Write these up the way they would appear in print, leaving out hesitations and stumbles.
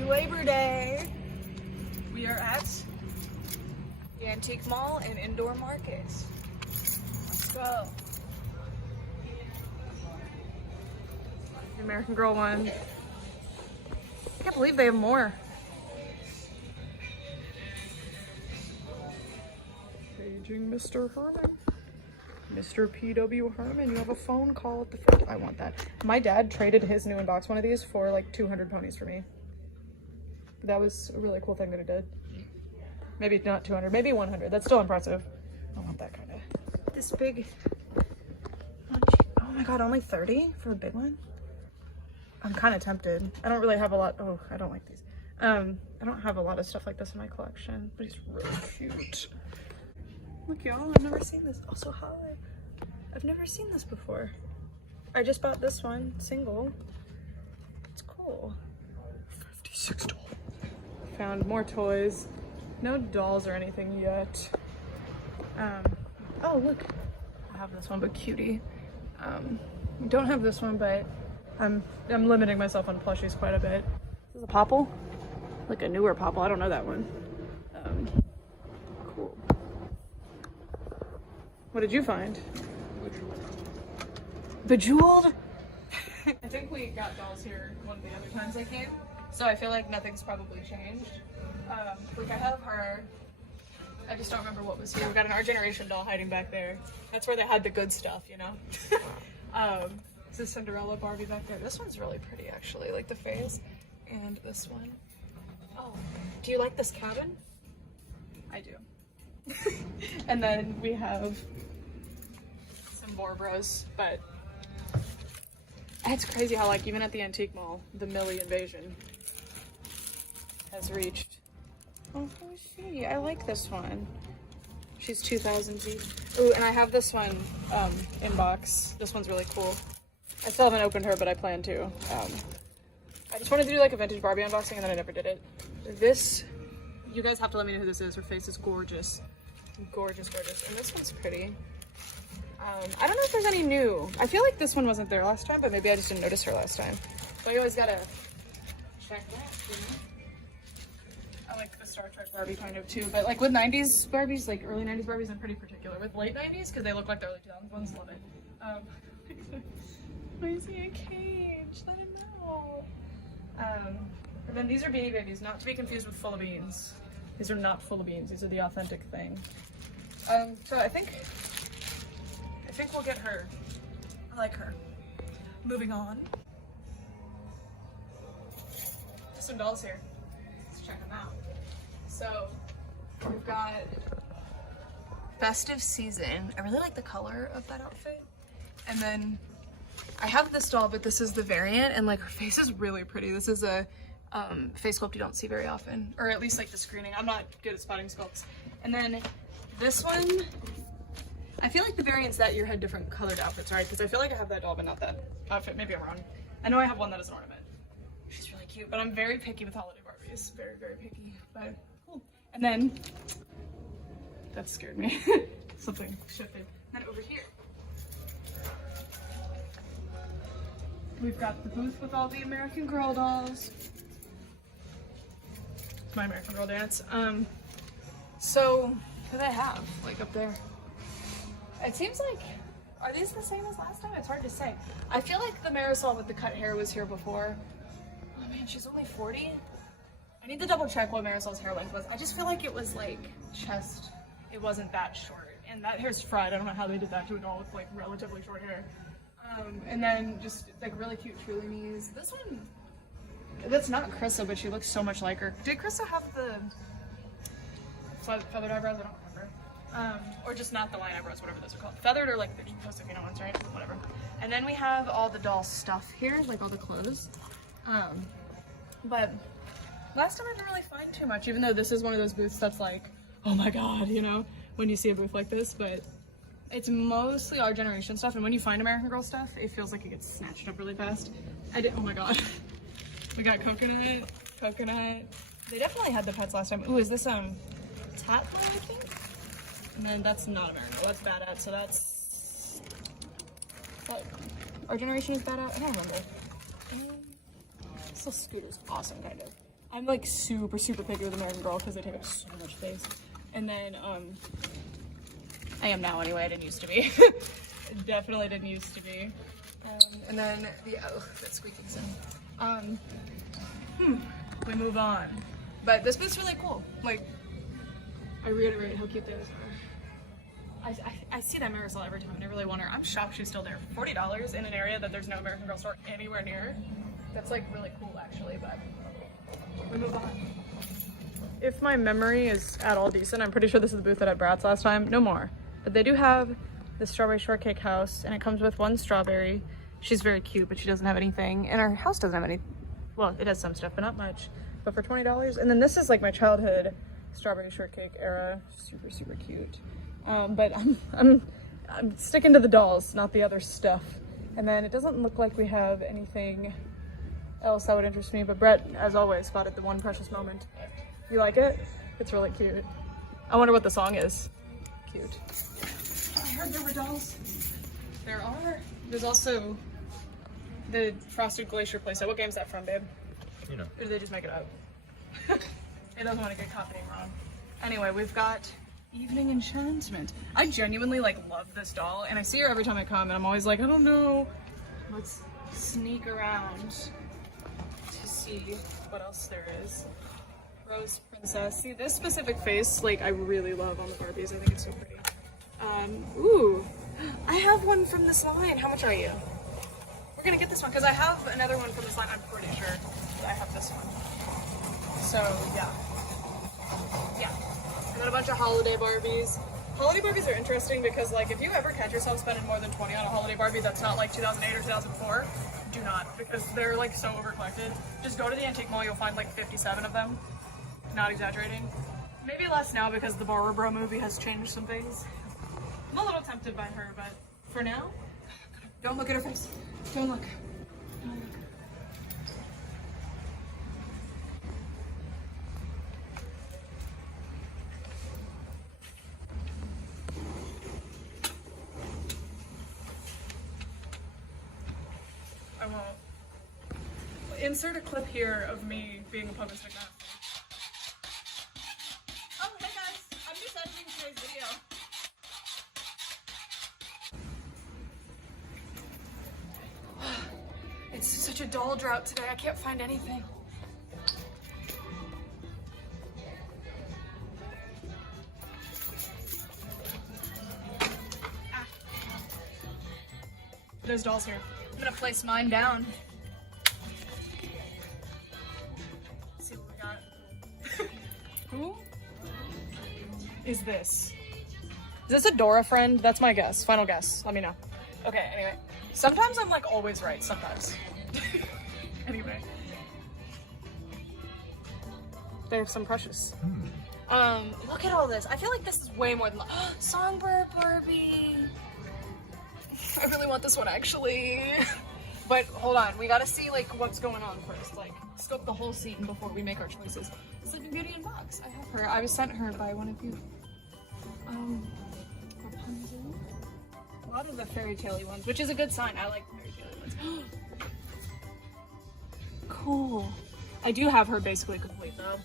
Happy Labor Day! We are at the Antique Mall and Indoor Market. Let's go. The American Girl one. I can't believe they have more. Paging Mr. Herman. Mr. PW Herman, you have a phone call at the front. I want that. My dad traded his new in-box one of these for like 200 ponies for me. That was a really cool thing that he did. Maybe not 200, maybe 100. That's still impressive. I want that kind of. This big. Oh my god, only 30 for a big one? I'm kind of tempted. I don't really have a lot. Oh, I don't like these. I don't have a lot of stuff like this in my collection, but he's really cute. Look, y'all, I've never seen this. Also, hi. I've never seen this before. I just bought this one, single. It's cool. $56. Found more toys. No dolls or anything yet. Oh, look. I have this one, but cutie. Don't have this one, but I'm limiting myself on plushies quite a bit. This is a popple? Like a newer popple. I don't know that one. Cool. What did you find? Bejeweled? I think we got dolls here one of the other times I came, so I feel like nothing's probably changed. Like I have her. I just don't remember what was here. We got an Our Generation doll hiding back there. That's where they had the good stuff, you know? This is Cinderella Barbie back there. This one's really pretty, actually. Like the face. And this one. Oh, do you like this cabin? I do. And then we have some Barbies, but it's crazy how, like, even at the antique mall, the Millie invasion has reached. Oh, who is she? I like this one. She's 2000s. Ooh, and I have this one in box. This one's really cool. I still haven't opened her, but I plan to. I just wanted to do like a vintage Barbie unboxing, and then I never did it. This, you guys have to let me know who this is. Her face is gorgeous. Gorgeous, gorgeous. And this one's pretty. I don't know if there's any new. I feel like this one wasn't there last time, but maybe I just didn't notice her last time. So you always gotta check that, you know? I like the Star Trek Barbie kind of too, but like with 90s Barbies, like early 90s Barbies, I'm pretty particular. With late 90s, because they look like the early 2000s ones, love it. Why is he a cage? Let him know. And then these are Beanie Babies, not to be confused with Full of Beans. These are not Full of Beans. These are the authentic thing. So I think we'll get her. I like her. Moving on. There's some dolls here. Let's check them out. So we've got Festive Season. I really like the color of that outfit. And then I have this doll, but this is the variant, and like her face is really pretty. This is a face sculpt you don't see very often, or at least like the screening. I'm not good at spotting sculpts. And then this one, I feel like the variants that year had different colored outfits, right? Because I feel like I have that doll, but not that outfit. Maybe I'm wrong. I know I have one that is an ornament. She's really cute, but I'm very picky with holiday Barbies. Very, very picky, but cool. And then, that scared me. Something shifted. And then over here, we've got the booth with all the American Girl dolls. My American Girl dance. So, who do they have, like, up there? It seems like, are these the same as last time? It's hard to say. I feel like the Marisol with the cut hair was here before. Oh man, she's only 40? I need to double check what Marisol's hair length was. I just feel like it was like chest. It wasn't that short. And that hair's fried. I don't know how they did that to a doll with like relatively short hair. And then just like really cute Trulinis. This one, that's not Krista, but she looks so much like her. Did Krista have the feathered eyebrows? I don't remember. Or just not the line eyebrows, whatever those are called. Feathered or like the Josefina ones, right? Whatever. And then we have all the doll stuff here, like all the clothes. But last time I didn't really find too much, even though this is one of those booths that's like, oh my god, you know, when you see a booth like this. But it's mostly Our Generation stuff, and when you find American Girl stuff, it feels like it gets snatched up really fast. Oh my god. We got Coconut. They definitely had the pets last time. Ooh, is this Tatler, I think? And then that's not American Girl, that's Bad At, so that's what Our Generation is Bad At? I don't remember. So Scooter's awesome, kind of. I'm like super picky with American Girl because they take up so much space. And then I am now anyway. I didn't used to be. Definitely didn't used to be. And then that squeaking sound. We move on. But this boot's really cool. Like, I reiterate how cute those are. I see that Marisol every time and I really want her. I'm shocked she's still there. $40 in an area that there's no American Girl store anywhere near. That's like really cool actually, but we move on. If my memory is at all decent, I'm pretty sure this is the booth that had Bratz last time. No more. But they do have the strawberry shortcake house and it comes with 1 strawberry. She's very cute, but she doesn't have anything. And our house doesn't have any, well, it has some stuff, but not much. But for $20. And then this is like my childhood strawberry shortcake era. Super cute. But I'm sticking to the dolls, not the other stuff. And then it doesn't look like we have anything else that would interest me, but Brett, as always, spotted the one precious moment. You like it? It's really cute. I wonder what the song is. Cute. I heard there were dolls. There are. There's also the Frosted Glacier playset. What game's that from, babe? You know. Or did they just make it up? It doesn't want to get copying wrong. Anyway, we've got Evening Enchantment. I genuinely like love this doll, and I see her every time I come, and I'm always like, I don't know. Let's sneak around to see what else there is. Rose Princess. See, this specific face, like, I really love on the Barbies. I think it's so pretty. Ooh, I have one from this line. How much are you? We're gonna get this one because I have another one from this line. I'm pretty sure that I have this one. So yeah. I got a bunch of holiday Barbies. Holiday Barbies are interesting because, like, if you ever catch yourself spending more than $20 on a holiday Barbie that's not like 2008 or 2004, do not, because they're like so over collected. Just go to the antique mall, you'll find like 57 of them. Not exaggerating. Maybe less now because the Barbara movie has changed some things. I'm a little tempted by her, but for now, don't look at her face. Don't look. Don't look. I won't. Insert a clip here of me being a pogo stick master. Oh, hey guys, I'm just editing today's video. It's such a doll drought today, I can't find anything. Ah. There's dolls here. I'm gonna place mine down. Let's see what we got. Who is this? Is this a Dora friend? That's my guess. Final guess. Let me know. Okay, anyway. Sometimes I'm like always right, sometimes. Anyway. They have some precious. Look at all this. I feel like this is way more than Songbird Barbie. I really want this one actually. But hold on, we gotta see like what's going on first. Like scope the whole scene before we make our choices. Sleeping Beauty in box. I have her. I was sent her by one of you. Rapunzel. A lot of the fairy tale-y ones, which is a good sign. I like fairy tale-y ones. Cool. I do have her basically complete though.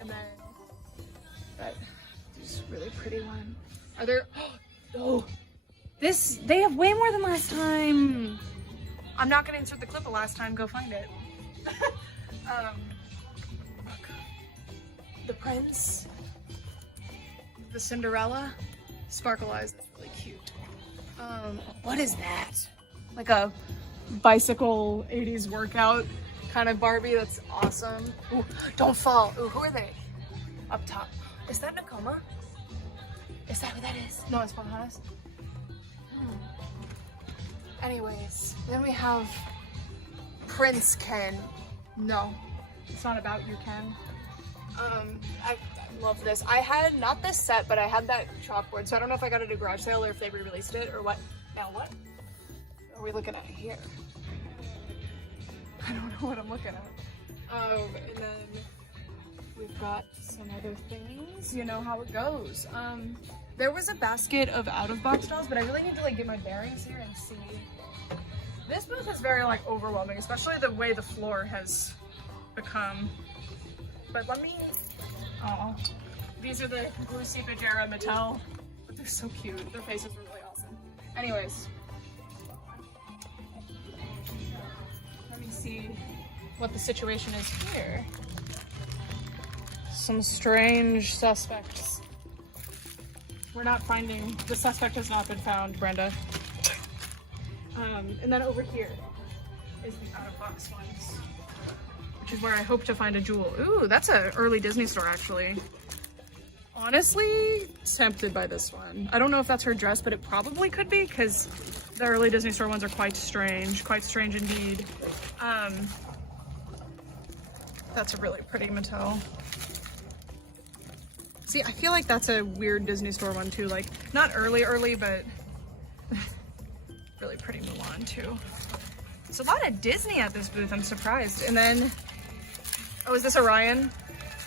And then this really pretty one. Are there oh they have way more than last time. I'm not gonna insert the clip of last time, go find it. Look. The prince, the Cinderella, sparkle eyes, that's really cute. What is that? Like a bicycle 80s workout kind of Barbie, that's awesome. Ooh, don't fall. Ooh, who are they? Up top. Is that Nakoma? Is that who that is? No, it's Pocahontas. Anyways, then we have Prince Ken. No, it's not about you, Ken. I love this. I had, not this set, but I had that chalkboard, so I don't know if I got it at a garage sale or if they re-released it or what. Now what are we looking at here? I don't know what I'm looking at. And then we've got some other things. You know how it goes. There was a basket of out-of-box dolls, but I really need to like get my bearings here and see. This booth is very like overwhelming, especially the way the floor has become. But let me, oh, these are the Blue Seepage era Mattel. But they're so cute. Their faces were really awesome. Anyways, let me see what the situation is here. Some strange suspects. We're not finding, the suspect has not been found, Brenda. And then over here is the out-of-box ones, which is where I hope to find a jewel. Ooh, that's an early Disney store, actually. Honestly, tempted by this one. I don't know if that's her dress, but it probably could be, because the early Disney store ones are quite strange indeed. That's a really pretty Mattel. See, I feel like that's a weird Disney store one too, like not early, but really pretty Mulan too. It's a lot of Disney at this booth, I'm surprised. And then, oh, is this Orion?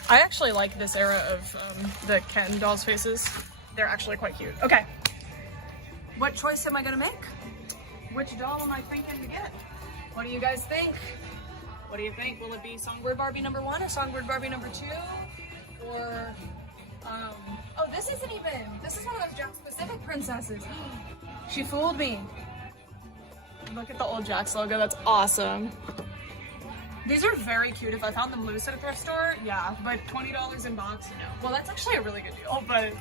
I actually like this era of the Ken dolls' faces. They're actually quite cute. Okay, what choice am I gonna make? Which doll am I thinking to get? What do you guys think? What do you think? Will it be Songbird Barbie number 1 or Songbird Barbie number 2? Or, oh, this isn't even, this is one of those Jack's Pacific princesses. She fooled me. Look at the old Jack's logo, that's awesome. These are very cute. If I found them loose at a thrift store, yeah, but $20 in box, no. Well, that's actually a really good deal, but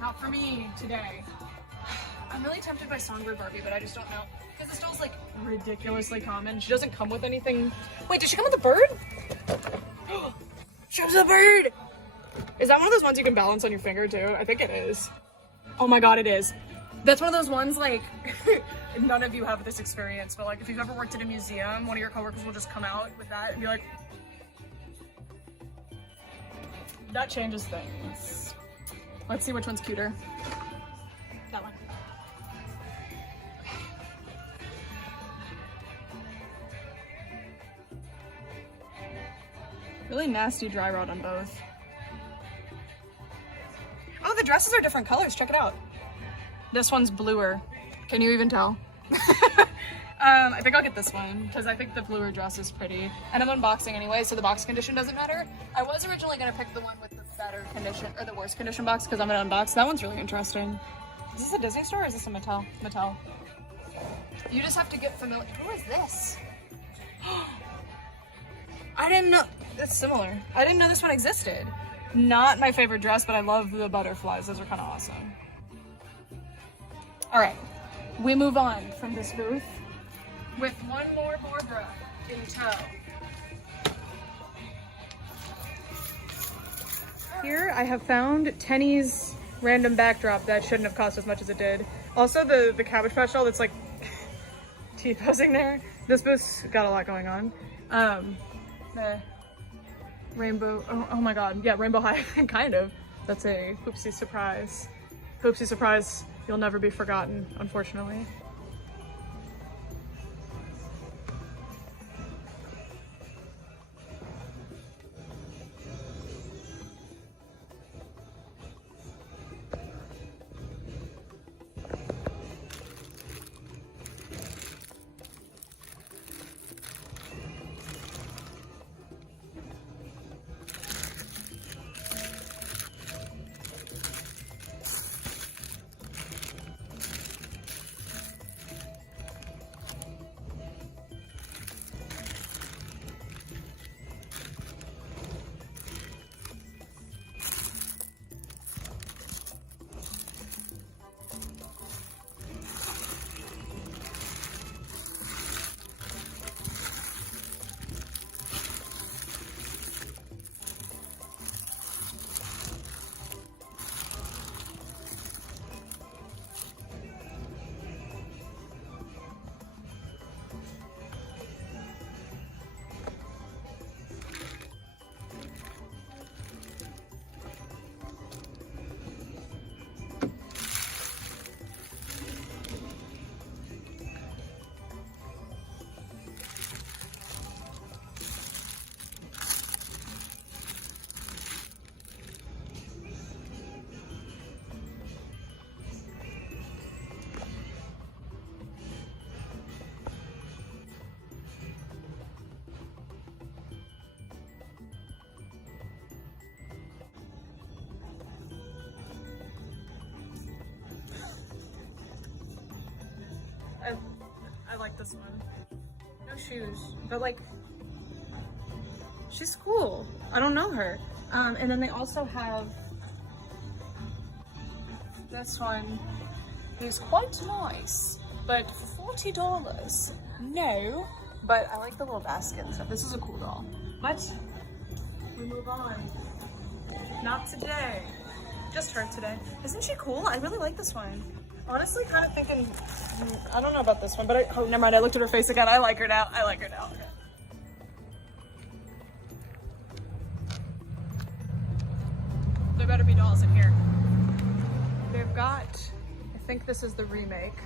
not for me today. I'm really tempted by Songbird Barbie, but I just don't know. Because this doll's like ridiculously common. She doesn't come with anything. Wait, does she come with a bird? She comes with a bird! Is that one of those ones you can balance on your finger too? I think it is. Oh my god, it is. That's one of those ones like, none of you have this experience, but like if you've ever worked at a museum, one of your coworkers will just come out with that and be like, that changes things. Let's see which one's cuter. That one. Really nasty dry rot on both. Oh, the dresses are different colors. Check it out. This one's bluer. Can you even tell? I think I'll get this one because I think the bluer dress is pretty. And I'm unboxing anyway, so the box condition doesn't matter. I was originally going to pick the one with the better condition or the worst condition box because I'm going to unbox. That one's really interesting. Is this a Disney store or is this a Mattel? Mattel. You just have to get familiar. Who is this? I didn't know. It's similar. I didn't know this one existed. Not my favorite dress, but I love the butterflies. Those are kind of awesome. All right, we move on from this booth with one more Barbara in tow. Here I have found Tenny's random backdrop that shouldn't have cost as much as it did. Also the Cabbage Patch doll that's like T-posing there. This booth's got a lot going on. The rainbow, oh my god, yeah, Rainbow High, kind of. That's a Poopsie surprise. Poopsie surprise, you'll never be forgotten, unfortunately. this one. No shoes, but like, she's cool. I don't know her. And then they also have this one. It's quite nice, but $40. No, but I like the little basket and stuff. This is a cool doll. But we move on. Not today. Just her today. Isn't she cool? I really like this one. Honestly, kind of thinking, I don't know about this one, but oh, never mind. I looked at her face again. I like her now. I like her now. Okay. There better be dolls in here. They've got, I think this is the remake,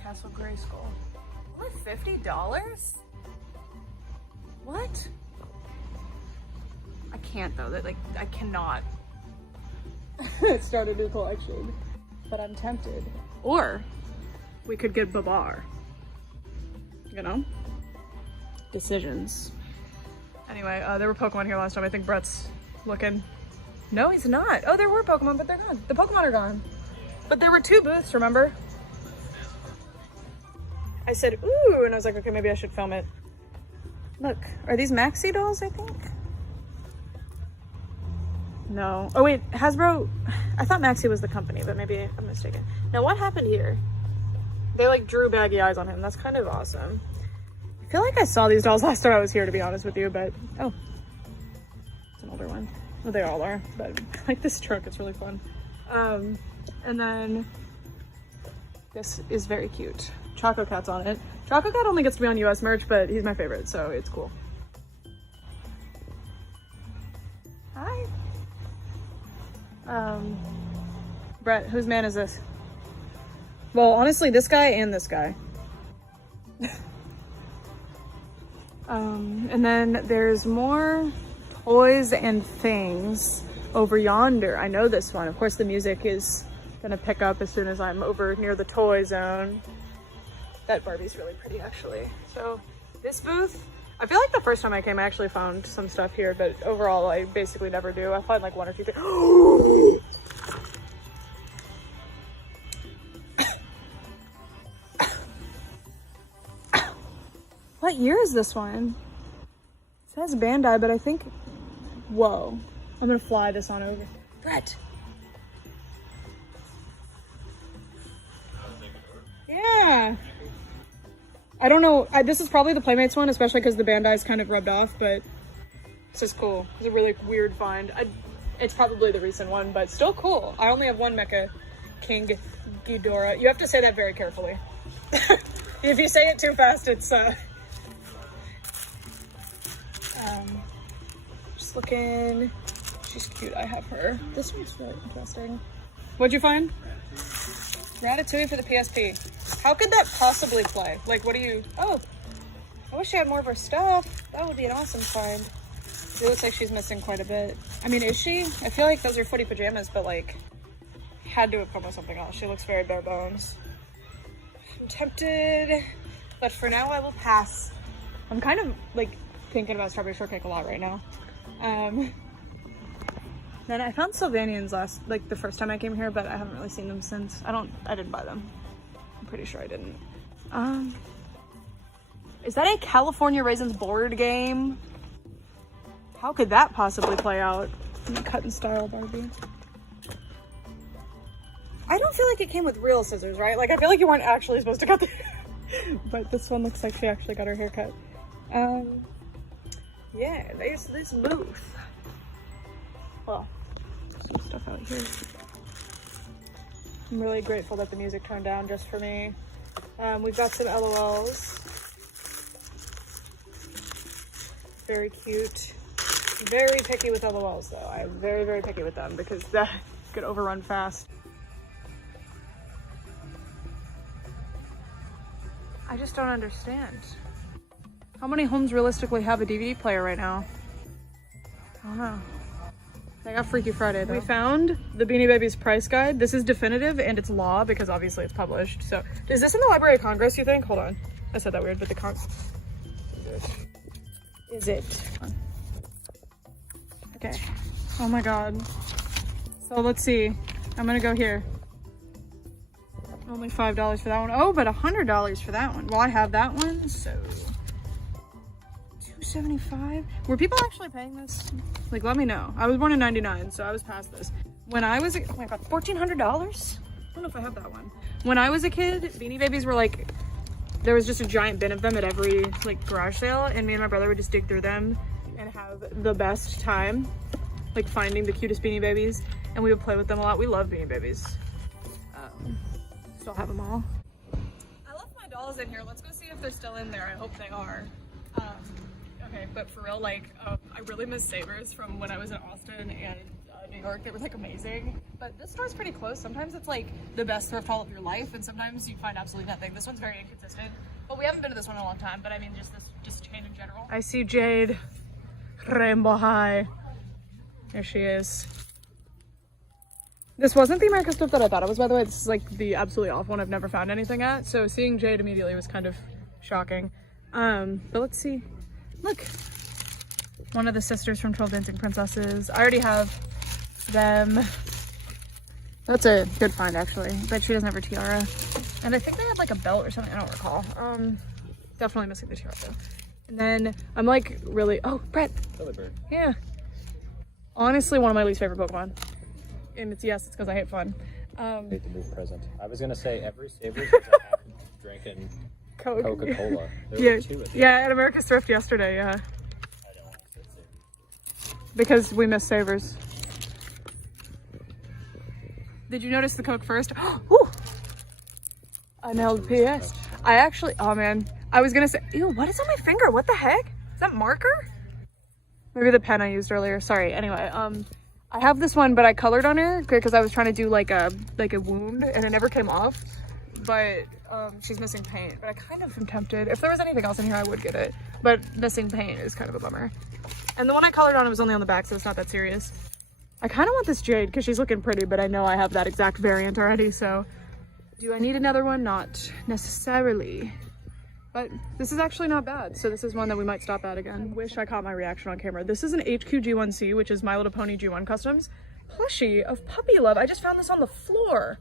Castle Grayskull. Only $50? What? I can't though. That, like, I cannot start a new collection, but I'm tempted. Or we could get Babar. You know? Decisions. Anyway, there were Pokemon here last time. I think Brett's looking. No, he's not. Oh, there were Pokemon, but they're gone. The Pokemon are gone. But there were 2 booths, remember? I said, ooh, and I was like, okay, maybe I should film it. Look, are these Maxi dolls, I think? No. Oh wait, Hasbro, I thought Maxi was the company, but maybe I'm mistaken. Now what happened here? They like drew baggy eyes on him. That's kind of awesome. I feel like I saw these dolls last time I was here, to be honest with you, but, oh. It's an older one. Well, they all are, but I like this truck, it's really fun. And then this is very cute. Choco Cat's on it. Choco Cat only gets to be on US merch, but he's my favorite, so it's cool. Hi. Brett, whose man is this? Well, honestly, this guy and this guy. And then there's more toys and things over yonder. I know this one. Of course, the music is gonna pick up as soon as I'm over near the toy zone. That Barbie's really pretty, actually. So this booth, I feel like the first time I came, I actually found some stuff here, but overall, I basically never do. I find like 1 or 2 things. What year is this one? It says Bandai, but I think, whoa. I'm gonna fly this on over. Brett. Yeah. I don't know. This is probably the Playmates one, especially because the Bandai's kind of rubbed off, but this is cool. It's a really weird find. It's probably the recent one, but still cool. I only have 1 Mecha King Ghidorah. You have to say that very carefully. If you say it too fast, it's just looking. She's cute. I have her. This one's really interesting. What'd you find? Ratatouille for the PSP. How could that possibly play? Like, what do you... Oh, I wish she had more of her stuff. That would be an awesome find. It looks like she's missing quite a bit. I mean, is she? I feel like those are footy pajamas, but like, had to have come with something else. She looks very bare bones. I'm tempted, but for now I will pass. I'm kind of like thinking about strawberry shortcake a lot right now. Then I found Sylvanians like the first time I came here, but I haven't really seen them since. I didn't buy them. I'm pretty sure I didn't. Is that a California Raisins board game? How could that possibly play out? Cut and style Barbie. I don't feel like it came with real scissors, right? Like, I feel like you weren't actually supposed to cut the but this one looks like she actually got her hair cut. Yeah, there's this booth. Well, some stuff out here. I'm really grateful that the music turned down just for me. We've got some LOLs. Very cute. Very picky with LOLs though. I'm very, very picky with them because that could overrun fast. I just don't understand. How many homes realistically have a DVD player right now? I don't know. They got Freaky Friday though. We found the Beanie Babies price guide. This is definitive and it's law because obviously it's published. So is this in the Library of Congress, you think? Hold on. I said that weird, but is it? Okay. Oh my God. So let's see. I'm gonna go here. Only $5 for that one. Oh, but $100 for that one. Well, I have that one, so $275. Were people actually paying this? Like, let me know. I was born in '99, so I was past this. When I was, oh my god, $1,400? I don't know if I have that one. When I was a kid, Beanie Babies were like, there was just a giant bin of them at every like garage sale, and me and my brother would just dig through them and have the best time, like finding the cutest Beanie Babies, and we would play with them a lot. We love Beanie Babies. Still have them all. I left my dolls in here. Let's go see if they're still in there. I hope they are. Okay, but for real, like, I really miss Savers from when I was in Austin and New York. They were like amazing. But this store's pretty close. Sometimes it's like the best thrift haul of your life, and sometimes you find absolutely nothing. This one's very inconsistent. But we haven't been to this one in a long time. But I mean, just chain in general. I see Jade, Rainbow High. There she is. This wasn't the America's Thrift that I thought it was, by the way. This is like the absolutely off one I've never found anything at. So seeing Jade immediately was kind of shocking. But let's see. Look, one of the sisters from 12 Dancing Princesses. I already have them. That's a good find, actually. But she doesn't have her tiara. And I think they had like a belt or something. I don't recall. Definitely missing the tiara though. And then I'm like really, oh, Brett. Bird. Yeah. Honestly, one of my least favorite Pokemon. And it's because I hate fun. Hate to be present. I was gonna say every Savers is a half drinking Coca-Cola. Yeah, at America's Thrift yesterday, yeah. I don't want to Savers. Because we miss Savers. Did you notice the Coke first? Ooh! I nailed PS. I actually, oh man. I was gonna say, ew, what is on my finger? What the heck? Is that marker? Maybe the pen I used earlier. Sorry, anyway, I have this one, but I colored on her because I was trying to do like a wound and it never came off. But she's missing paint, but I kind of am tempted. If there was anything else in here, I would get it. But missing paint is kind of a bummer. And the one I colored on, it was only on the back, so it's not that serious. I kind of want this Jade because she's looking pretty, but I know I have that exact variant already, so do I need another one? Not necessarily. But this is actually not bad. So this is one that we might stop at again. Wish I caught my reaction on camera. This is an HQG1C, which is My Little Pony G1 Customs plushie of Puppy Love. I just found this on the floor.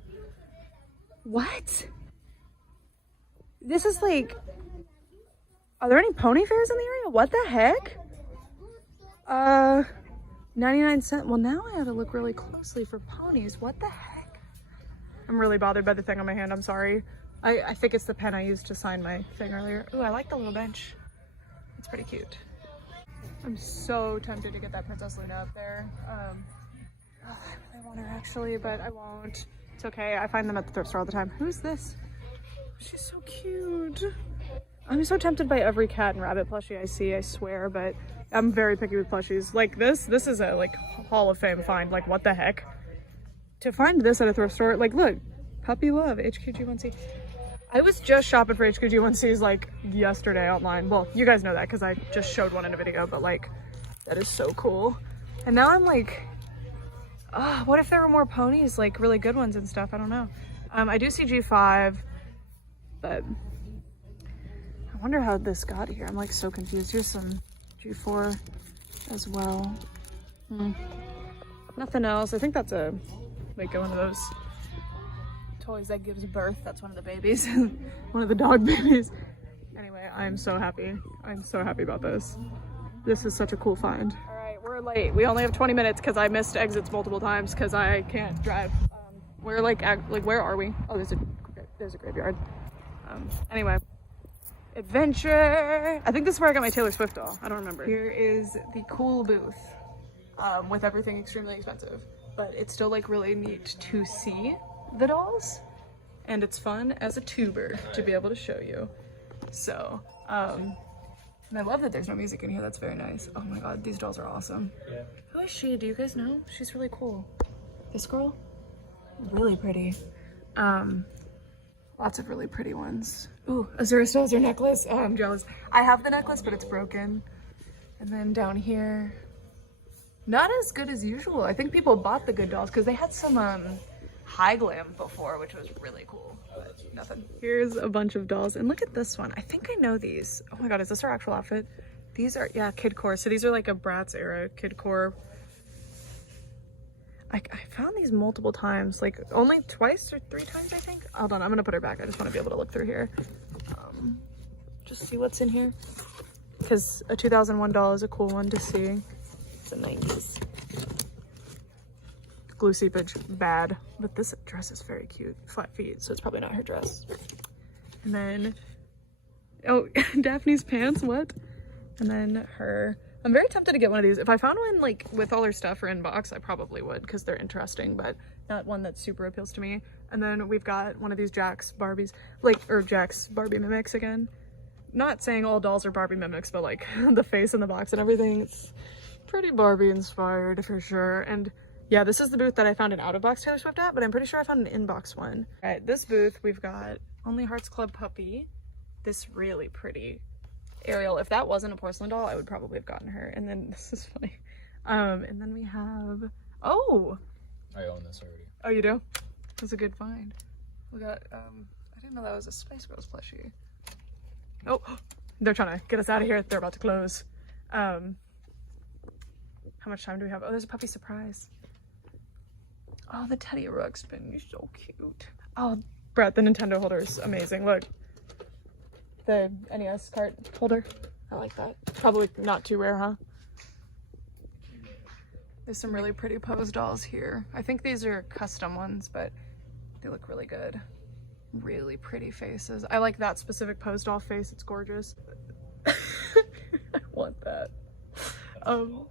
What? This is like, are there any pony fairs in the area? What the heck? 99¢. Well, now I have to look really closely for ponies. What the heck? I'm really bothered by the thing on my hand. I'm sorry. I think it's the pen I used to sign my thing earlier. Ooh, I like the little bench. It's pretty cute. I'm so tempted to get that Princess Luna up there. I really want her actually, but I won't. It's okay. I find them at the thrift store all the time. Who's this? She's so cute. I'm so tempted by every cat and rabbit plushie I see, I swear, but I'm very picky with plushies. Like this is a like Hall of Fame find. Like what the heck? To find this at a thrift store, like look, Puppy Love, HQG1C. I was just shopping for HQG1Cs like yesterday online. Well, you guys know that because I just showed one in a video, but like, that is so cool. And now I'm like, what if there were more ponies, like really good ones and stuff? I don't know. I do see G5, but I wonder how this got here. I'm like so confused. Here's some G4 as well. Nothing else. I think that's a, like one of those toys that gives birth. That's one of the babies. One of the dog babies. Anyway, I'm so happy. I'm so happy about this. This is such a cool find. All right, we're late. We only have 20 minutes because I missed exits multiple times because I can't drive. We're like where are we? Oh, there's a graveyard. Anyway, adventure. I think this is where I got my Taylor Swift doll. I don't remember. Here is the cool booth with everything extremely expensive, but it's still like really neat to see the dolls, and it's fun as a tuber to be able to show you. So and I love that there's no music in here. That's very nice. Oh my god, these dolls are awesome. Yeah. Who is she? Do you guys know? She's really cool. This girl, really pretty. Lots of really pretty ones. Ooh, Azura still has her necklace. Oh, I'm jealous. I have the necklace, but it's broken. And then down here, not as good as usual. I think people bought the good dolls because they had some high glam before, which was really cool, but nothing. Here's a bunch of dolls, and look at this one. I think I know these. Oh my god, is this her actual outfit? These are, yeah, Kid Core. So these are like a Bratz era Kid Core. I found these multiple times, like only twice or 3 times, I think. Hold on, I'm gonna put her back. I just want to be able to look through here. Just see what's in here. Because a 2001 doll is a cool one to see. It's a 90s. Glue seepage, bad. But this dress is very cute. Flat feet, so it's probably not her dress. And then, oh, Daphne's pants, what? And then her, I'm very tempted to get one of these. If I found one like with all her stuff or in box, I probably would because they're interesting, but not one that super appeals to me. And then we've got one of these Jack's Barbies, like, or Jack's Barbie mimics again. Not saying all dolls are Barbie mimics, but like the face in the box and everything, it's pretty Barbie inspired for sure. And yeah, this is the booth that I found an out-of-box Taylor Swift at, but I'm pretty sure I found an in-box one. All right, this booth, we've got Only Hearts Club Puppy. This really pretty Ariel. If that wasn't a porcelain doll, I would probably have gotten her. And then, this is funny. And then we have, oh! I own this already. Oh, you do? That's a good find. We got, I didn't know that was a Spice Girls plushie. Oh, they're trying to get us out of here. They're about to close. How much time do we have? Oh, there's a puppy surprise. Oh, the Teddy Ruxpin. You're so cute. Oh, Brett, the Nintendo holder is amazing. Look. The NES cart holder. I like that. Probably not too rare, huh? There's some really pretty pose dolls here. I think these are custom ones, but they look really good. Really pretty faces. I like that specific pose doll face. It's gorgeous. I want that. Oh,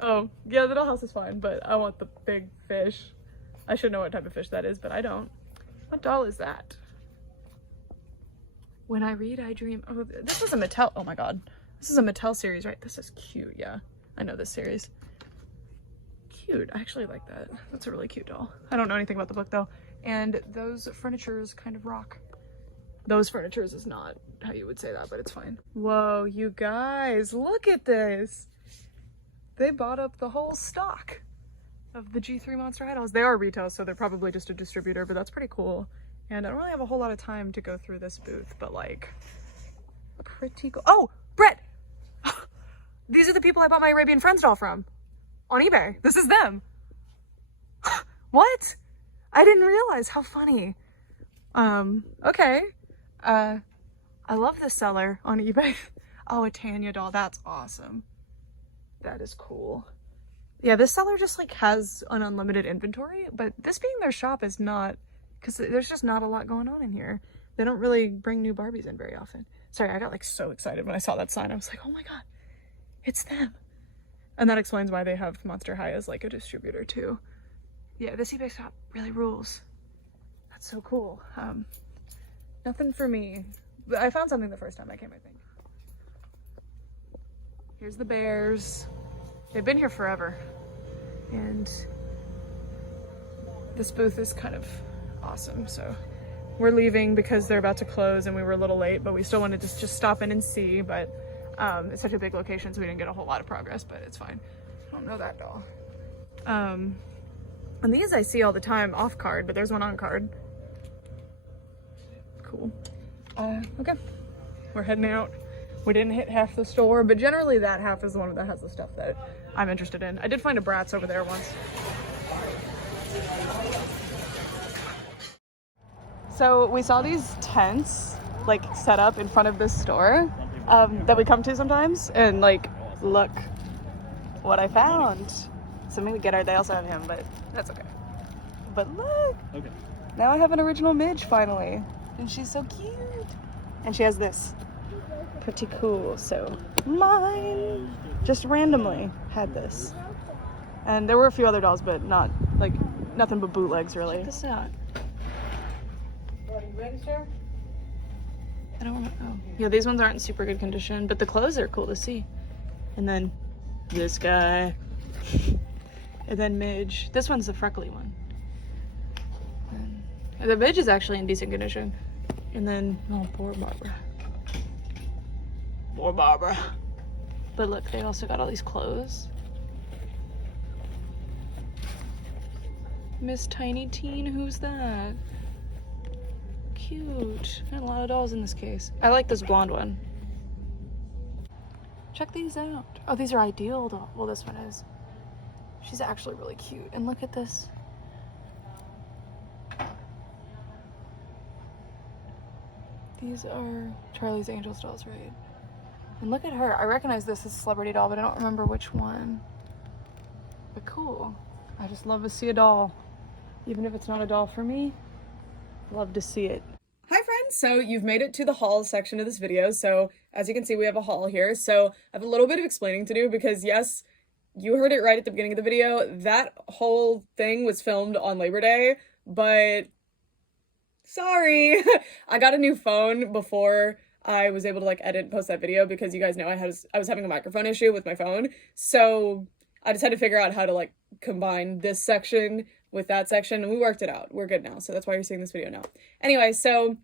yeah, the dollhouse is fine, but I want the big fish. I should know what type of fish that is, but I don't. What doll is that? When I read, I dream. Oh, this is a Mattel. Oh my god. This is a Mattel series, right? This is cute. Yeah, I know this series. Cute. I actually like that. That's a really cute doll. I don't know anything about the book though. And those furnitures kind of rock. Those furnitures is not how you would say that, but it's fine. Whoa, you guys, look at this. They bought up the whole stock of the G3 Monster High dolls. They are retail, so they're probably just a distributor, but that's pretty cool. And I don't really have a whole lot of time to go through this booth, but like, pretty cool. Oh, Brett! These are the people I bought my Arabian Friends doll from on eBay. This is them. What? I didn't realize. How funny. Okay. I love this seller on eBay. Oh, a Tanya doll. That's awesome. That is cool. Yeah, this seller just like has an unlimited inventory, but this being their shop is not, because there's just not a lot going on in here. They don't really bring new Barbies in very often. Sorry, I got like so excited when I saw that sign. I was like, oh my god, it's them. And that explains why they have Monster High as like a distributor too. Yeah, this eBay shop really rules. That's so cool. Nothing for me. But I found something the first time I came, I think. Here's the bears. They've been here forever. And this booth is kind of awesome. So we're leaving because they're about to close and we were a little late, but we still wanted to just stop in and see. But it's such a big location, so we didn't get a whole lot of progress, but it's fine. I don't know that doll. And these I see all the time off card, but there's one on card. Cool. Okay, we're heading out. We didn't hit half the store, but generally that half is the one that has the stuff that I'm interested in. I did find a Bratz over there once. So we saw these tents like set up in front of this store that we come to sometimes, and like, look what I found. So maybe get her. They also have him, but that's okay. But look, okay. Now I have an original Midge finally, and she's so cute. And she has this. Pretty cool. So mine just randomly had this, and there were a few other dolls, but not like nothing but bootlegs really. Check this out. I don't know. Oh. Yeah, these ones aren't in super good condition, but the clothes are cool to see. And then this guy, and then Midge. This one's the freckly one. And the Midge is actually in decent condition. And then, oh, poor Barbara. Poor Barbara. But look, they also got all these clothes. Miss Tiny Teen, who's that? Cute. Got a lot of dolls in this case. I like this blonde one. Check these out. Oh, these are ideal dolls. Well, this one is. She's actually really cute. And look at this. These are Charlie's Angels dolls, right? And look at her. I recognize this as a celebrity doll, but I don't remember which one. But cool. I just love to see a doll. Even if it's not a doll for me, love to see it. Hi friends, so you've made it to the haul section of this video. So as you can see, we have a haul here. So I have a little bit of explaining to do because yes, you heard it right at the beginning of the video. That whole thing was filmed on Labor Day, but sorry. I got a new phone before I was able to like edit and post that video because you guys know I was having a microphone issue with my phone. So I just had to figure out how to like combine this section with that section, and we worked it out. We're good now, so that's why you're seeing this video now. Anyway, so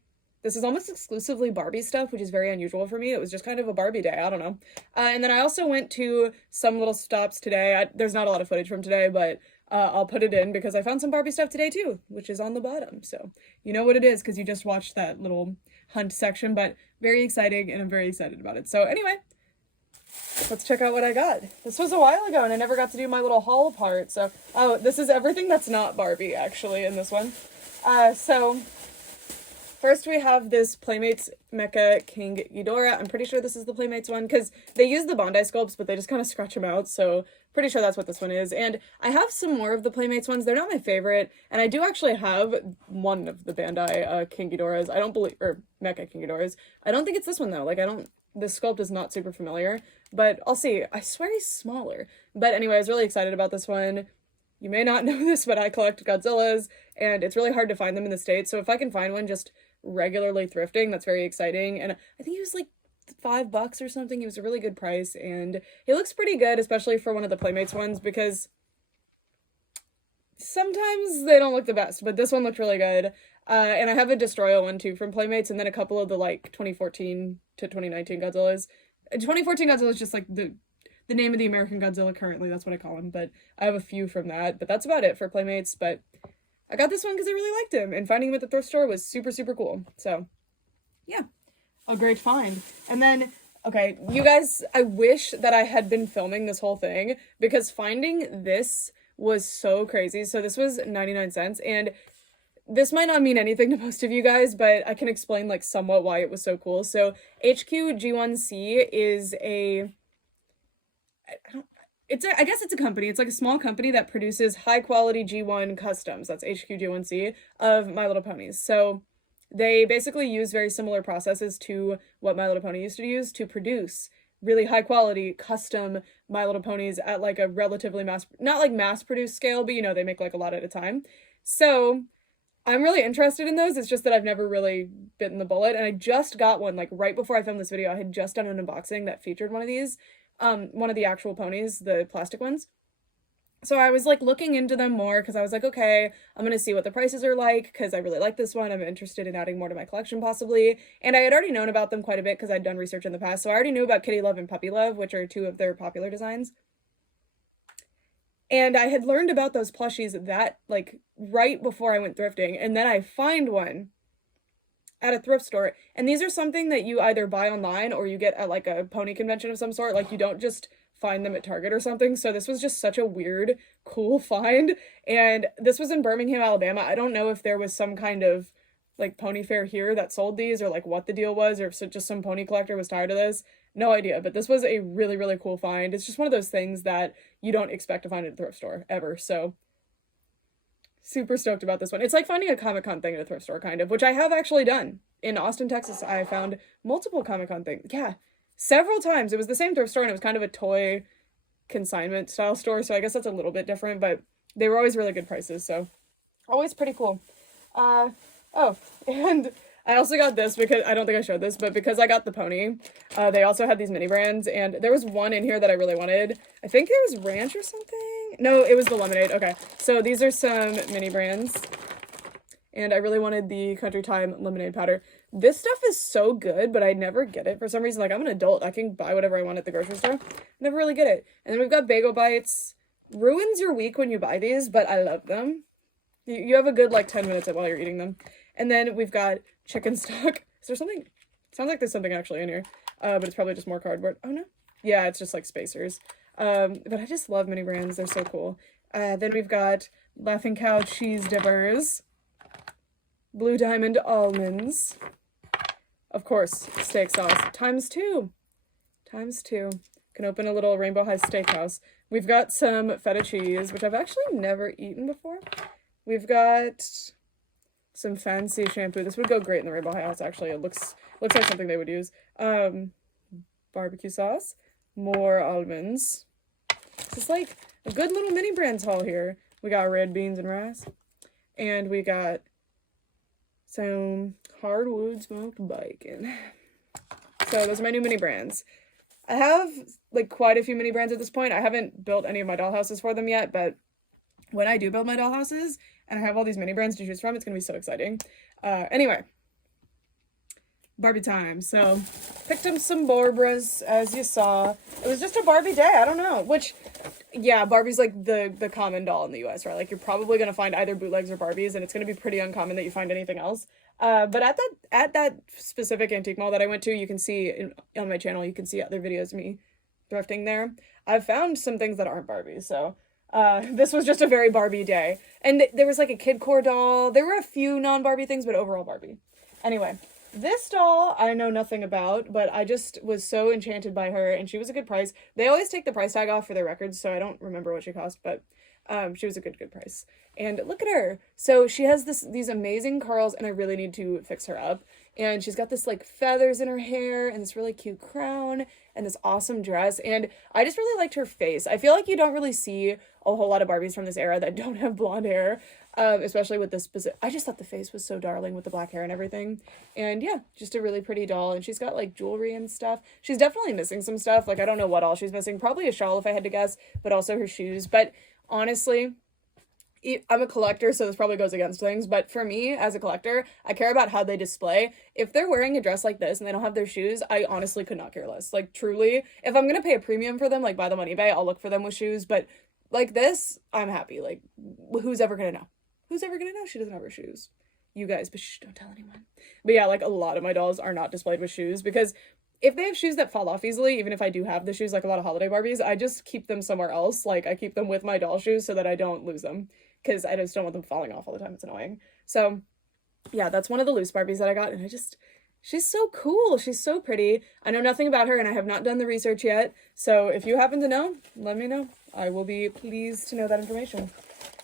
this is almost exclusively Barbie stuff, which is very unusual for me. It was just kind of a Barbie day, I don't know. And then I also went to some little stops today. There's not a lot of footage from today, but I'll put it in because I found some Barbie stuff today too, which is on the bottom. So you know what it is because you just watched that little hunt section, but very exciting, and I'm very excited about it. So anyway, let's check out what I got. This was a while ago and I never got to do my little haul part. So, oh, this is everything that's not Barbie actually in this one. So first we have this Playmates Mecha King Ghidorah. I'm pretty sure this is the Playmates one because they use the Bondi sculpts, but they just kind of scratch them out. So pretty sure that's what this one is. And I have some more of the Playmates ones. They're not my favorite. And I do actually have one of the Bandai King Ghidorahs. I don't believe, or Mecha King Ghidorahs. I don't think it's this one though. Like the sculpt is not super familiar, but I'll see. I swear he's smaller. But anyway, I was really excited about this one. You may not know this, but I collect Godzillas, and it's really hard to find them in the States. So if I can find one just regularly thrifting, that's very exciting. And I think he was like $5 or something. He was a really good price, and he looks pretty good, especially for one of the Playmates ones, because sometimes they don't look the best, but this one looked really good. And I have a Destroya one too from Playmates, and then a couple of the like 2014 to 2019 Godzillas. 2014 Godzilla is just like the name of the American Godzilla currently, that's what I call him, but I have a few from that, but that's about it for Playmates. But I got this one because I really liked him, and finding him at the thrift store was super, super cool. So yeah, a great find. And then, okay, you guys, I wish that I had been filming this whole thing because finding this was so crazy. So this was 99 cents, and this might not mean anything to most of you guys, but I can explain like somewhat why it was so cool. So HQG1C is I guess it's a company. It's like a small company that produces high quality G1 customs. That's HQG1C of My Little Ponies. So they basically use very similar processes to what My Little Pony used to use to produce really high quality custom My Little Ponies at like a relatively not like mass produced scale, but you know, they make like a lot at a time. So I'm really interested in those. It's just that I've never really bitten the bullet, and I just got one like right before I filmed this video. I had just done an unboxing that featured one of these, one of the actual ponies, the plastic ones. So I was like looking into them more because I was like, okay, I'm gonna see what the prices are like because I really like this one. I'm interested in adding more to my collection possibly, and I had already known about them quite a bit because I'd done research in the past. So I already knew about Kitty Love and Puppy Love, which are two of their popular designs. And I had learned about those plushies that, like, right before I went thrifting. And then I find one at a thrift store. And these are something that you either buy online or you get at, like, a pony convention of some sort. Like, you don't just find them at Target or something. So this was just such a weird, cool find. And this was in Birmingham, Alabama. I don't know if there was some kind of, like, pony fair here that sold these or, like, what the deal was, or if just some pony collector was tired of this. No idea, but this was a really, really cool find. It's just one of those things that you don't expect to find at a thrift store, ever, so super stoked about this one. It's like finding a Comic-Con thing at a thrift store, kind of, which I have actually done. In Austin, Texas, I found multiple Comic-Con things. Yeah, several times. It was the same thrift store, and it was kind of a toy consignment style store, so I guess that's a little bit different, but they were always really good prices, so always pretty cool. Oh, and I also got this because, I don't think I showed this, but because I got the pony, they also had these mini brands, and there was one in here that I really wanted. I think it was Ranch or something? No, it was the Lemonade. Okay, so these are some mini brands, and I really wanted the Country Time Lemonade powder. This stuff is so good, but I never get it for some reason. Like, I'm an adult. I can buy whatever I want at the grocery store. Never really get it. And then we've got Bagel Bites. Ruins your week when you buy these, but I love them. You have a good, like, 10 minutes while you're eating them. And then we've got chicken stock. Is there something? Sounds like there's something actually in here. But it's probably just more cardboard. Oh, no. Yeah, it's just like spacers. But I just love mini brands. They're so cool. Then we've got Laughing Cow cheese dippers, Blue Diamond almonds, of course, steak sauce, times two. Can open a little Rainbow High steakhouse. We've got some feta cheese, which I've actually never eaten before. We've got some fancy shampoo. This would go great in the Rainbow High house, actually. It looks like something they would use. Barbecue sauce, more almonds. This is like a good little mini brands haul here. We got red beans and rice. And we got some hardwood smoked bacon. So those are my new mini brands. I have like quite a few mini brands at this point. I haven't built any of my dollhouses for them yet, but when I do build my dollhouses and I have all these mini brands to choose from, it's gonna be so exciting. Anyway, Barbie time. So picked up some Barbies, as you saw. It was just a Barbie day. I don't know, which, yeah, Barbie's like the common doll in the US, right? Like you're probably gonna find either bootlegs or Barbies, and it's gonna be pretty uncommon that you find anything else. But at that specific antique mall that I went to, you can see on my channel, you can see other videos of me thrifting there. I've found some things that aren't Barbies, so this was just a very Barbie day. And there was like a kid core doll. There were a few non-Barbie things, but overall Barbie. Anyway, this doll I know nothing about, but I just was so enchanted by her, and she was a good price. They always take the price tag off for their records, so I don't remember what she cost, but she was a good price. And look at her. So she has these amazing curls, and I really need to fix her up. And she's got this like feathers in her hair and this really cute crown and this awesome dress. And I just really liked her face. I feel like you don't really see a whole lot of Barbies from this era that don't have blonde hair, especially with this specific. I just thought the face was so darling with the black hair and everything. And yeah, just a really pretty doll. And she's got like jewelry and stuff. She's definitely missing some stuff. Like I don't know what all she's missing. Probably a shawl if I had to guess, but also her shoes. But honestly, I'm a collector, so this probably goes against things, but for me, as a collector, I care about how they display. If they're wearing a dress like this and they don't have their shoes, I honestly could not care less. Like, truly, if I'm gonna pay a premium for them, like, buy them on eBay, I'll look for them with shoes, but like this, I'm happy. Like, who's ever gonna know? Who's ever gonna know she doesn't have her shoes? You guys, but shh, don't tell anyone. But yeah, like, a lot of my dolls are not displayed with shoes, because if they have shoes that fall off easily, even if I do have the shoes, like a lot of holiday Barbies, I just keep them somewhere else. Like, I keep them with my doll shoes so that I don't lose them, because I just don't want them falling off all the time. It's annoying. So yeah, that's one of the loose Barbies that I got, and she's so cool. She's so pretty. I know nothing about her, and I have not done the research yet. So if you happen to know, let me know. I will be pleased to know that information.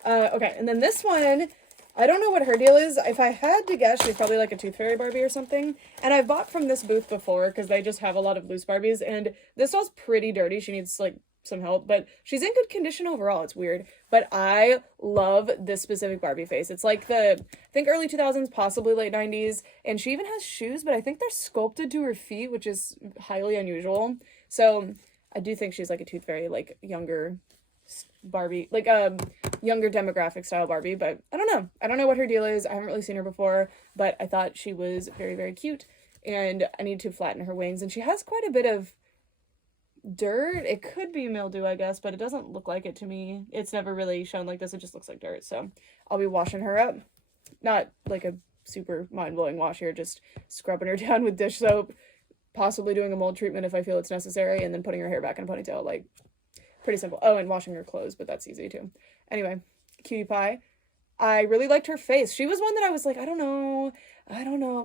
Okay, and then this one, I don't know what her deal is. If I had to guess, she's probably like a Tooth Fairy Barbie or something. And I've bought from this booth before, because they just have a lot of loose Barbies, and this doll's pretty dirty. She needs like some help, but she's in good condition overall. It's weird, but I love this specific Barbie face. It's like I think early 2000s, possibly late 90s, and she even has shoes, but I think they're sculpted to her feet, which is highly unusual. So I do think she's like a Tooth Fairy, like younger Barbie, like younger demographic style Barbie, but I don't know what her deal is. I haven't really seen her before, but I thought she was very, very cute, and I need to flatten her wings, and she has quite a bit of dirt. It could be mildew, I guess, but it doesn't look like it to me. It's never really shown like this. It just looks like dirt. So I'll be washing her up. Not like a super mind-blowing wash here, just scrubbing her down with dish soap, possibly doing a mold treatment if I feel it's necessary, and then putting her hair back in a ponytail. Like, pretty simple. Oh, and washing her clothes, but that's easy too. Anyway, cutie pie. I really liked her face. She was one that I was like, I don't know,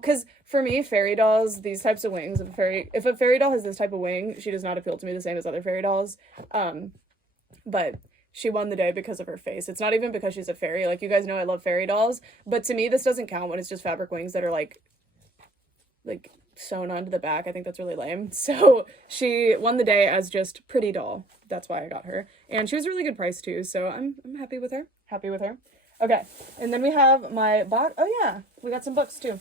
because for me, fairy dolls, these types of wings, if a fairy doll has this type of wing, she does not appeal to me the same as other fairy dolls. But she won the day because of her face. It's not even because she's a fairy. Like, you guys know I love fairy dolls, but to me, this doesn't count when it's just fabric wings that are like sewn onto the back. I think that's really lame. So she won the day as just pretty doll. That's why I got her, and she was a really good price too. So I'm happy with her. Okay, and then we have my box. Oh yeah, we got some books too.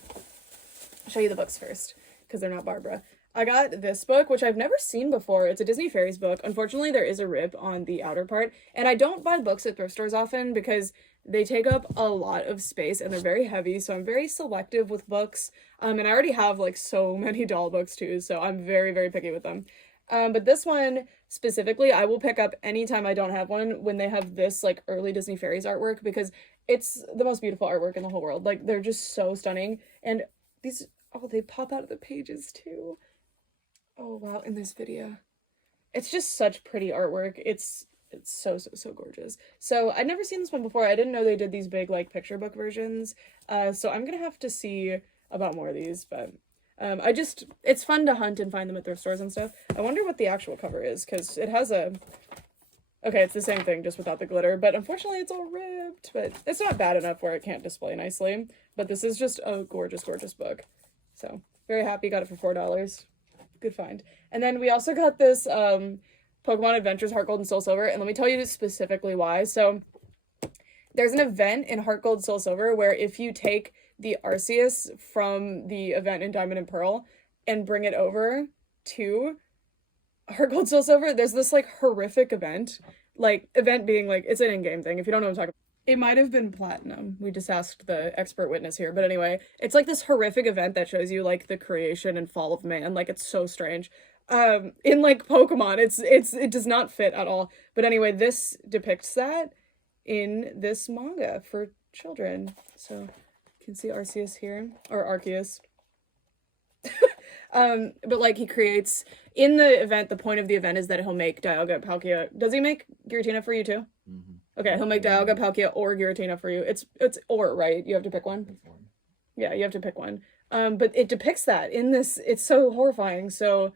I'll show you the books first, because they're not Barbara. I got this book, which I've never seen before. It's a Disney Fairies book. Unfortunately, there is a rip on the outer part, and I don't buy books at thrift stores often because they take up a lot of space and they're very heavy, so I'm very selective with books. And I already have like so many doll books too, so I'm very, very picky with them. But this one specifically, I will pick up anytime I don't have one when they have this like early Disney Fairies artwork, because it's the most beautiful artwork in the whole world. Like, they're just so stunning. And these, oh, they pop out of the pages too. Oh, wow, in this video. it's just such pretty artwork. It's so gorgeous. So I'd never seen this one before. I didn't know they did these big like picture book versions. So I'm gonna have to see about more of these, but it's fun to hunt and find them at thrift stores and stuff. I wonder what the actual cover is, because it has a, okay, it's the same thing just without the glitter, but unfortunately it's all ripped, but it's not bad enough where it can't display nicely. But this is just a gorgeous book. So very happy, got it for $4. Good find. And then we also got this Pokemon Adventures Heart Gold and Soul Silver, and let me tell you specifically why. So there's an event in Heart Gold Soul Silver where if you take the Arceus from the event in Diamond and Pearl and bring it over to Heart Gold Soul Silver, there's this like horrific event. Like, event being like, it's an in-game thing, if you don't know what I'm talking about. It might have been platinum. We just asked the expert witness here. But anyway, it's like this horrific event that shows you like the creation and fall of man. Like, it's so strange. In like Pokemon, it does not fit at all. But anyway, this depicts that in this manga for children. So you can see Arceus here, or Arceus. But like he creates in the event, the point of the event is that he'll make Dialga, Palkia. Does he make Giratina for you too? Mm-hmm. Okay, he'll make Dialga, Palkia, or Giratina for you. It's or, right? You have to pick one? Yeah, you have to pick one. But it depicts that in this. It's so horrifying. So,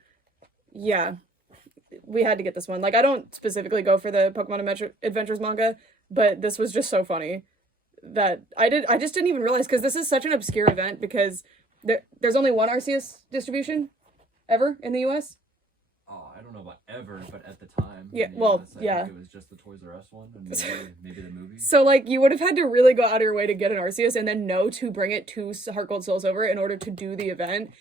yeah, we had to get this one. Like, I don't specifically go for the Pokemon Adventures manga, but this was just so funny that I just didn't even realize, because this is such an obscure event, because there's only one Arceus distribution ever in the US. Oh, I don't know about ever, but at the time. Yeah, well, yeah. I think it was just the Toys R Us one, and maybe the movie. So, like, you would have had to really go out of your way to get an Arceus and then know to bring it to Heart Gold Soul Silver in order to do the event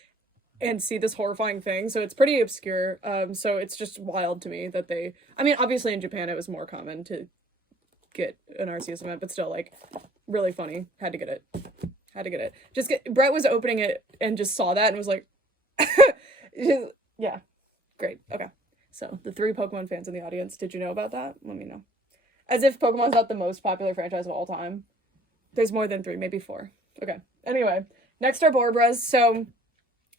and see this horrifying thing. So it's pretty obscure. So it's just wild to me that I mean, obviously in Japan it was more common to get an Arceus event, but still, like, really funny. Had to get it. Brett was opening it and just saw that and was like, yeah. Great. Okay. So the 3 Pokemon fans in the audience, did you know about that? Let me know. As if Pokemon's not the most popular franchise of all time. There's more than 3, maybe 4. Okay. Anyway, next are Barbras. So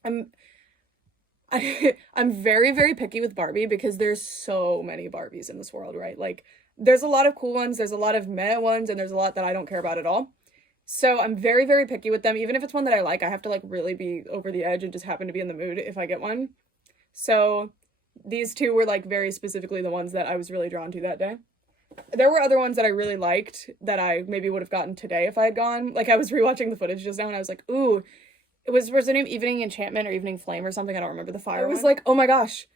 I'm very, very picky with Barbie because there's so many Barbies in this world, right? Like, there's a lot of cool ones, there's a lot of meh ones, and there's a lot that I don't care about at all. So I'm very, very picky with them. Even if it's one that I like, I have to like really be over the edge and just happen to be in the mood if I get one. So these 2 were like very specifically the ones that I was really drawn to that day. There were other ones that I really liked that I maybe would have gotten today if I had gone. Like, I was rewatching the footage just now and I was like, ooh, was her name Evening Enchantment or Evening Flame or something? I don't remember the fire. I was like, oh my gosh,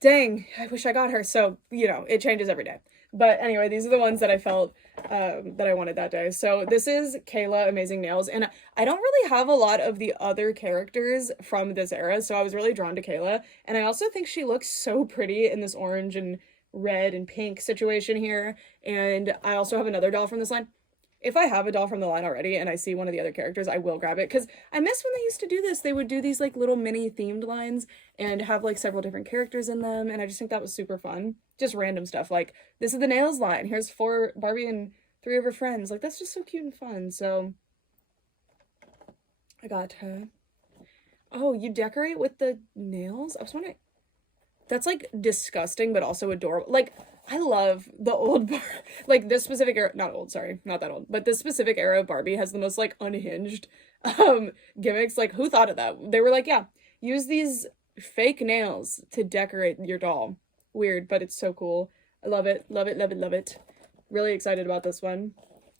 dang, I wish I got her. So, you know, it changes every day. But anyway, these are the ones that I felt that I wanted that day. So this is Kayla, Amazing Nails. And I don't really have a lot of the other characters from this era, so I was really drawn to Kayla. And I also think she looks so pretty in this orange and red and pink situation here. And I also have another doll from this line. If I have a doll from the line already and I see one of the other characters, I will grab it. Because I miss when they used to do this. They would do these like little mini themed lines and have like several different characters in them. And I just think that was super fun. Just random stuff. Like, this is the nails line. Here's 4 Barbie and 3 of her friends. Like, that's just so cute and fun. So I got her. Oh, you decorate with the nails? I was wondering. That's like disgusting, but also adorable. Like, I love the old like this specific era, not old, sorry, not that old, but this specific era of Barbie has the most like unhinged gimmicks. Like, who thought of that? They were like, yeah, use these fake nails to decorate your doll. Weird, but it's so cool. I love it, love it, love it, love it. Really excited about this one.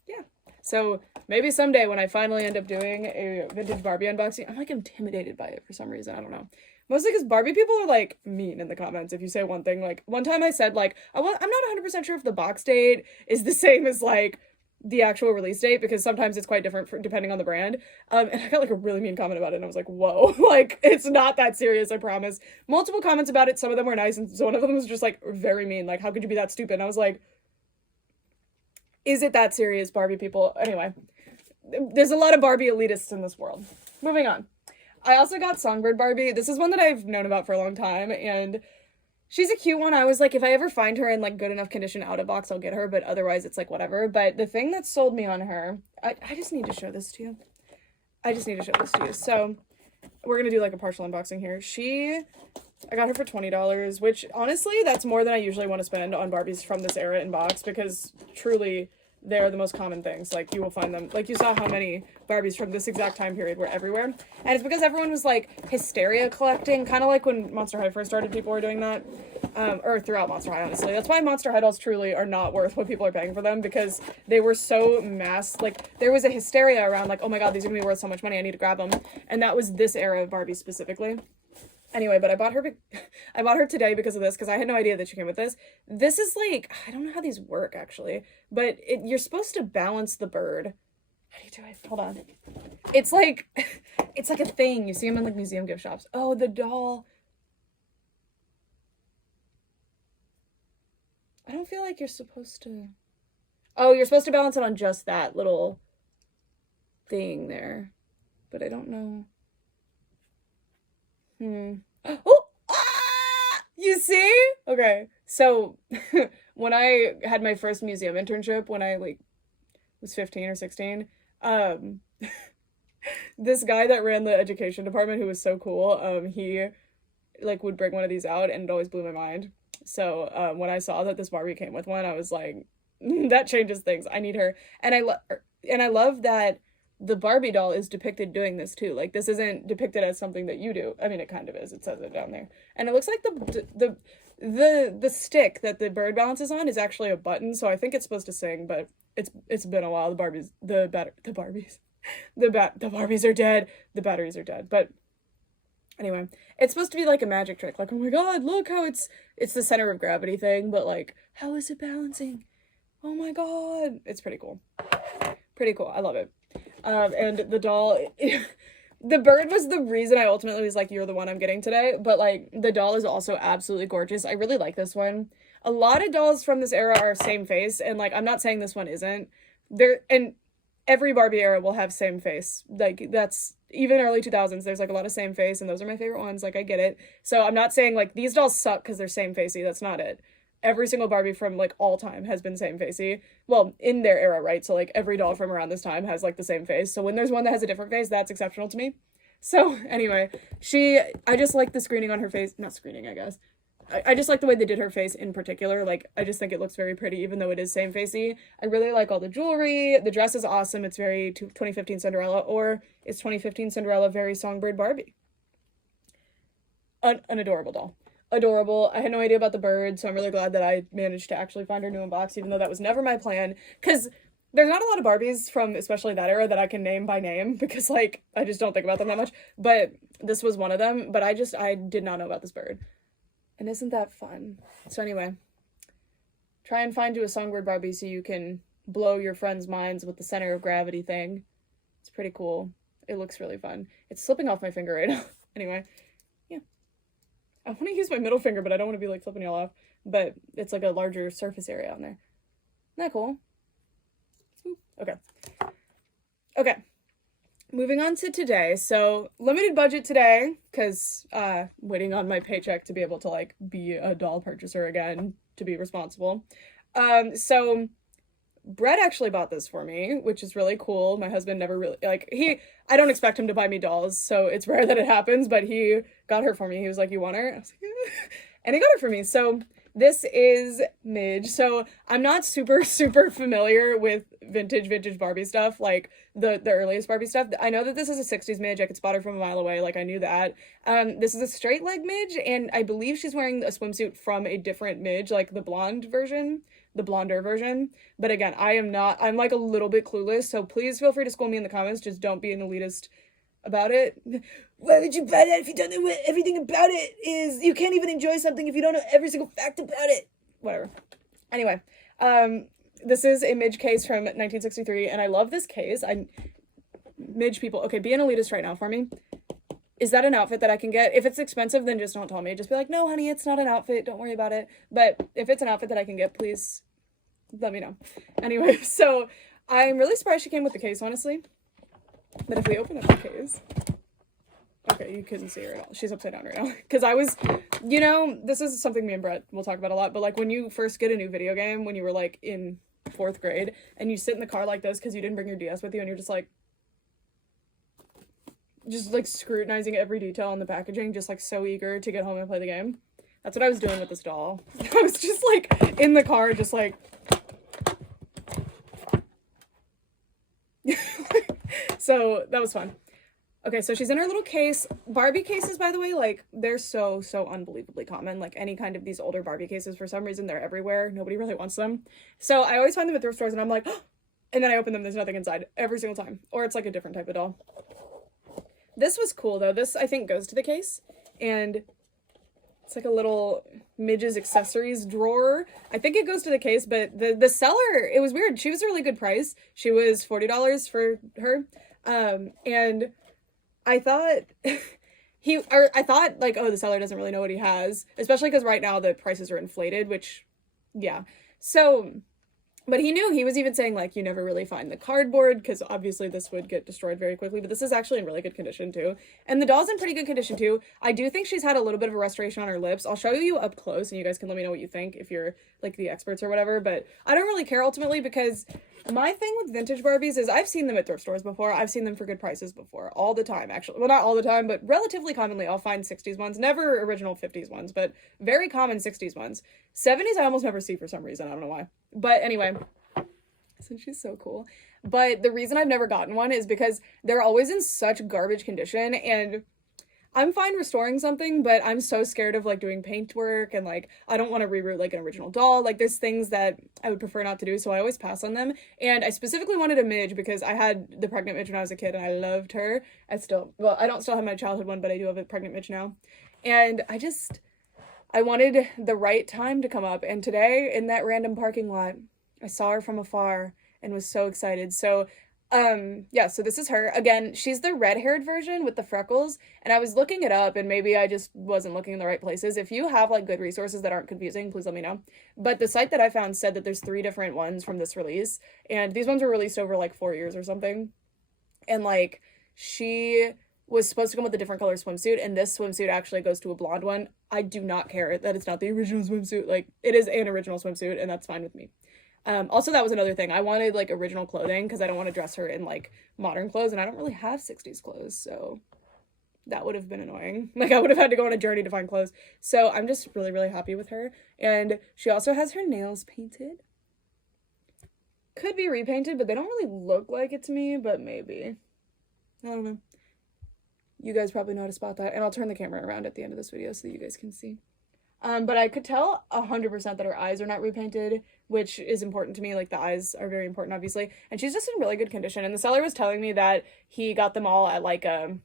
Yeah. So maybe someday when I finally end up doing a vintage Barbie unboxing, I'm like intimidated by it for some reason. I don't know. Mostly because Barbie people are, like, mean in the comments if you say one thing. Like, one time I said, like, I'm not 100% sure if the box date is the same as, like, the actual release date, because sometimes it's quite different depending on the brand. And I got, like, a really mean comment about it, and I was like, whoa. Like, it's not that serious, I promise. Multiple comments about it. Some of them were nice, and one of them was just, like, very mean. Like, how could you be that stupid? And I was like, is it that serious, Barbie people? Anyway, there's a lot of Barbie elitists in this world. Moving on. I also got Songbird Barbie. This is one that I've known about for a long time, and she's a cute one. I was like, if I ever find her in, like, good enough condition out of box, I'll get her, but otherwise it's, like, whatever. But the thing that sold me on her, I just need to show this to you. So, we're gonna do, like, a partial unboxing here. She I got her for $20, which honestly, that's more than I usually want to spend on Barbies from this era in box, because truly they're the most common things. Like, you will find them, like, you saw how many Barbies from this exact time period were everywhere, and it's because everyone was like hysteria collecting, kind of like when Monster High first started, people were doing that, or throughout Monster High, honestly. That's why Monster High dolls truly are not worth what people are paying for them, because they were so like, there was a hysteria around, like, oh my god, these are gonna be worth so much money, I need to grab them, and that was this era of Barbie specifically. Anyway, but I bought her today because of this, because I had no idea that she came with this. This is like, I don't know how these work actually, but you're supposed to balance the bird. How do you do it? Hold on. It's like a thing. You see them in like museum gift shops. Oh, the doll. I don't feel like you're supposed to. Oh, you're supposed to balance it on just that little thing there, but I don't know. Oh! Ah! You see? Okay. So, when I had my first museum internship, when I, like, was 15 or 16, this guy that ran the education department, who was so cool, he, like, would bring one of these out, and it always blew my mind. So, when I saw that this Barbie came with one, I was like, that changes things. I need her. And I love that the Barbie doll is depicted doing this too. Like, this isn't depicted as something that you do. I mean, it kind of is. It says it down there. And it looks like the stick that the bird balances on is actually a button, so I think it's supposed to sing, but it's been a while. The Barbies are dead. The batteries are dead. But anyway, it's supposed to be like a magic trick. Like, oh my god, look how it's the center of gravity thing, but like, how is it balancing? Oh my god. It's pretty cool. Pretty cool. I love it. And the doll, the bird was the reason I ultimately was like, you're the one I'm getting today, but like, the doll is also absolutely gorgeous. I really like this one. A lot of dolls from this era are same face, and like, I'm not saying this one isn't. And every Barbie era will have same face. Like, that's, even early 2000s, there's like a lot of same face, and those are my favorite ones, like, I get it. So I'm not saying like, these dolls suck because they're same facey, that's not it. Every single Barbie from, like, all time has been same facey. Well, in their era, right? So, like, every doll from around this time has, like, the same face. So when there's one that has a different face, that's exceptional to me. So, anyway, I just like the screening on her face. Not screening, I guess. I just like the way they did her face in particular. Like, I just think it looks very pretty, even though it is same facey. I really like all the jewelry. The dress is awesome. It's very 2015 Cinderella, or is 2015 Cinderella very Songbird Barbie? An adorable doll. Adorable. I had no idea about the bird, so I'm really glad that I managed to actually find her new in box, even though that was never my plan, because there's not a lot of Barbies from especially that era that I can name by name, because like, I just don't think about them that much, but this was one of them. But I did not know about this bird, and isn't that fun? So anyway, try and find you a Songbird Barbie so you can blow your friends' minds with the center of gravity thing. It's pretty cool. It looks really fun. It's slipping off my finger right now. Anyway, I want to use my middle finger, but I don't want to be, like, flipping y'all off. But it's, like, a larger surface area on there. Isn't that cool? Okay. Okay. Moving on to today. So, limited budget today, because, waiting on my paycheck to be able to, like, be a doll purchaser again, to be responsible. So, Brett actually bought this for me, which is really cool. My husband never really, like, I don't expect him to buy me dolls, so it's rare that it happens, but he got her for me. He was like, you want her? I was like, yeah. And he got her for me. So this is Midge. So I'm not super familiar with vintage Barbie stuff, like the earliest Barbie stuff. I know that this is a 60s Midge. I could spot her from a mile away, like I knew that. This is a straight leg Midge, and I believe she's wearing a swimsuit from a different Midge, like the blonder version. But again, I'm like a little bit clueless, so please feel free to school me in the comments. Just don't be an elitist about it. Why would you buy that if you don't know what everything about it is? You can't even enjoy something if you don't know every single fact about it. Whatever. Anyway, this is a Midge case from 1963, and I love this case. Midge people, okay, be an elitist right now for me. Is that an outfit that I can get? If it's expensive, then just don't tell me. Just be like, no, honey, it's not an outfit. Don't worry about it. But if it's an outfit that I can get, please let me know. Anyway, so I'm really surprised she came with the case, honestly. But if we open up the case... Okay, you couldn't see her at all. She's upside down right now. Because I was, you know, this is something me and Brett will talk about a lot, but like when you first get a new video game, when you were like in 4th grade, and you sit in the car like this because you didn't bring your DS with you, and you're just like just like scrutinizing every detail on the packaging, just like so eager to get home and play the game. That's what I was doing with this doll. I was just like in the car, just like so that was fun. Okay, so she's in her little case. Barbie cases, by the way, like, they're so unbelievably common. Like, any kind of these older Barbie cases, for some reason, they're everywhere. Nobody really wants them. So I always find them at thrift stores, and I'm like, oh! And then I open them, there's nothing inside every single time. Or it's like a different type of doll. This was cool, though. This, I think, goes to the case. And it's like a little Midge's accessories drawer. I think it goes to the case, but the seller, it was weird. She was a really good price. She was $40 for her. And I thought I thought like, oh, the seller doesn't really know what he has, especially because right now the prices are inflated, which, yeah. So, but he knew. He was even saying like, you never really find the cardboard because obviously this would get destroyed very quickly, but this is actually in really good condition too. And the doll's in pretty good condition too. I do think she's had a little bit of a restoration on her lips. I'll show you up close and you guys can let me know what you think if you're like the experts or whatever, but I don't really care ultimately because my thing with vintage Barbies is I've seen them at thrift stores before. I've seen them for good prices before. All the time, actually. Well, not all the time, but relatively commonly I'll find 60s ones. Never original 50s ones, but very common 60s ones. 70s I almost never see for some reason. I don't know why. But anyway, since she's so cool. But the reason I've never gotten one is because they're always in such garbage condition, and I'm fine restoring something, but I'm so scared of like doing paint work and like I don't want to reroute like an original doll. Like there's things that I would prefer not to do, so I always pass on them. And I specifically wanted a Midge because I had the pregnant Midge when I was a kid and I loved her. I don't still have my childhood one, but I do have a pregnant Midge now. And I wanted the right time to come up, and today in that random parking lot I saw her from afar and was so excited. So yeah, so this is her. Again, she's the red-haired version with the freckles, and I was looking it up, and maybe I just wasn't looking in the right places. If you have, like, good resources that aren't confusing, please let me know. But the site that I found said that there's 3 different ones from this release, and these ones were released over, like, 4 years or something. And, like, she was supposed to come with a different color swimsuit, and this swimsuit actually goes to a blonde one. I do not care that it's not the original swimsuit. Like, it is an original swimsuit, and that's fine with me. Also, that was another thing. I wanted, like, original clothing because I don't want to dress her in, like, modern clothes, and I don't really have 60s clothes, so that would have been annoying. Like, I would have had to go on a journey to find clothes. So I'm just really, really happy with her. And she also has her nails painted. Could be repainted, but they don't really look like it to me, but maybe. I don't know. You guys probably know how to spot that, and I'll turn the camera around at the end of this video so that you guys can see. But I could tell 100% that her eyes are not repainted, which is important to me. Like, the eyes are very important, obviously. And she's just in really good condition. And the seller was telling me that he got them all at, like, I think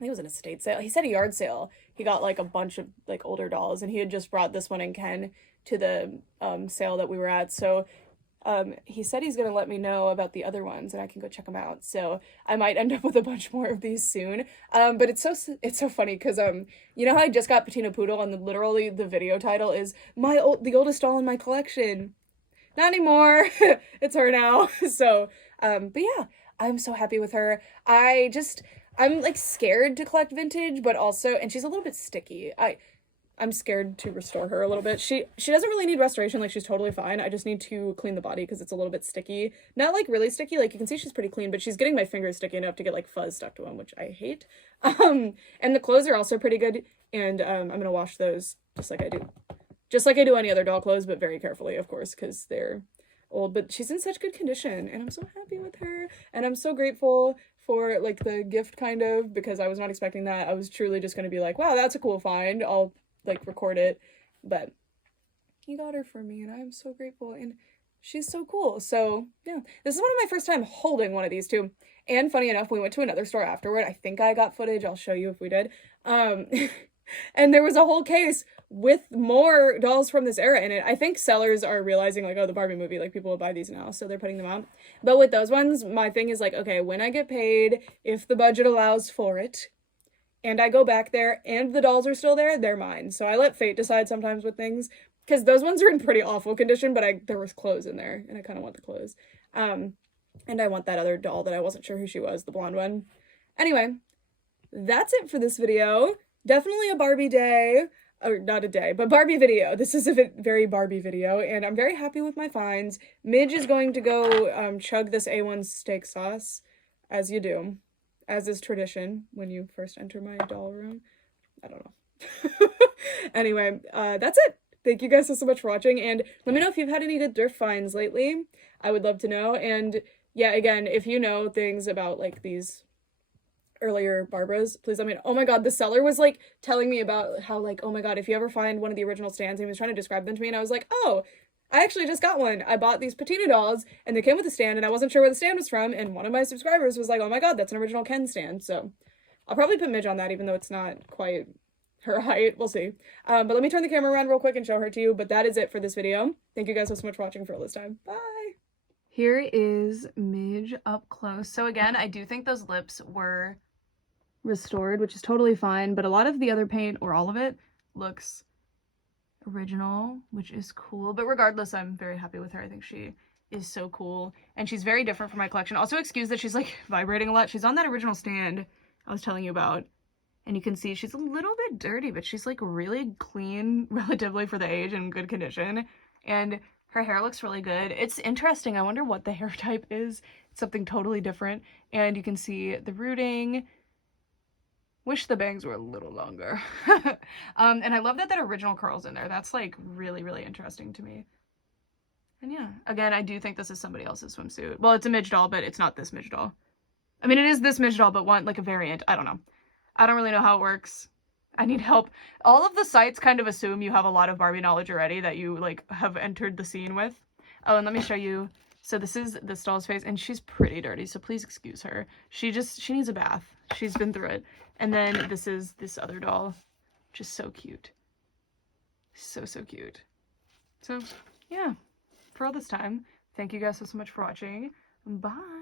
it was an estate sale. He said a yard sale. He got, like, a bunch of, like, older dolls. And he had just brought this one and Ken to the sale that we were at. So he said he's going to let me know about the other ones and I can go check them out. So I might end up with a bunch more of these soon. But it's so funny because, you know how I just got Patina Poodle and literally the video title is the oldest doll in my collection. Not anymore. It's her now. So, but yeah, I'm so happy with her. I'm like scared to collect vintage, but also, and she's a little bit sticky. I'm scared to restore her a little bit. She doesn't really need restoration, like she's totally fine. I just need to clean the body because it's a little bit sticky. Not like really sticky, like you can see she's pretty clean, but she's getting my fingers sticky enough to get like fuzz stuck to them, which I hate. And the clothes are also pretty good, and I'm gonna wash those just like I do any other doll clothes, but very carefully, of course, because they're old. But she's in such good condition, and I'm so happy with her, and I'm so grateful for like the gift kind of, because I was not expecting that. I was truly just gonna be like, wow, that's a cool find. I'll like record it, but he got her for me and I'm so grateful, and she's so cool. So yeah, this is one of my first time holding one of these too. And funny enough, we went to another store afterward. I think I got footage. I'll show you if we did. And there was a whole case with more dolls from this era in it. I think sellers are realizing like, oh, the Barbie movie, like people will buy these now, so they're putting them out. But with those ones, my thing is like, okay, when I get paid, if the budget allows for it, and I go back there and the dolls are still there, they're mine. So I let fate decide sometimes with things, because those ones are in pretty awful condition, but there was clothes in there and I kind of want the clothes. And I want that other doll that I wasn't sure who she was, the blonde one. Anyway, that's it for this video. Definitely a Barbie day, or not a day, but Barbie video. This is a very Barbie video, and I'm very happy with my finds. Midge is going to go chug this A1 steak sauce, as you do. as is tradition when you first enter my doll room. I don't know. Anyway, that's it. Thank you guys so much for watching, and let me know if you've had any good thrift finds lately. I would love to know. And yeah, again, if you know things about like these earlier Barbaras, please let me know. Oh my god, the seller was like telling me about how like, oh my god, if you ever find one of the original stands, and he was trying to describe them to me, and I was like, oh, I actually just got one. I bought these patina dolls and they came with a stand, and I wasn't sure where the stand was from, and one of my subscribers was like, oh my god, that's an original Ken stand. So I'll probably put Midge on that, even though it's not quite her height. We'll see. But let me turn the camera around real quick and show her to you. But that is it for this video. Thank you guys so much for watching for all this time. Bye! Here is Midge up close. So again, I do think those lips were restored, which is totally fine, but a lot of the other paint, or all of it, looks original, which is cool. But regardless, I'm very happy with her. I think she is so cool, and she's very different from my collection. Also, excuse that she's like vibrating a lot. She's on that original stand I was telling you about, and you can see she's a little bit dirty, but she's like really clean relatively for the age and good condition, and her hair looks really good. It's interesting. I wonder what the hair type is. It's something totally different, and you can see the rooting. Wish the bangs were a little longer. And I love that original curl's in there. That's like really, really interesting to me. And yeah, again, I do think this is somebody else's swimsuit. Well, it's a Midge doll, but it's not this Midge doll. I mean, it is this Midge doll, but one, like a variant. I don't know. I don't really know how it works. I need help. All of the sites kind of assume you have a lot of Barbie knowledge already that you like have entered the scene with. Oh, and let me show you. So this is this doll's face, and she's pretty dirty, so please excuse her. She needs a bath. She's been through it. And then this is this other doll, just so cute. So cute. So yeah, for all this time, thank you guys so much for watching. Bye.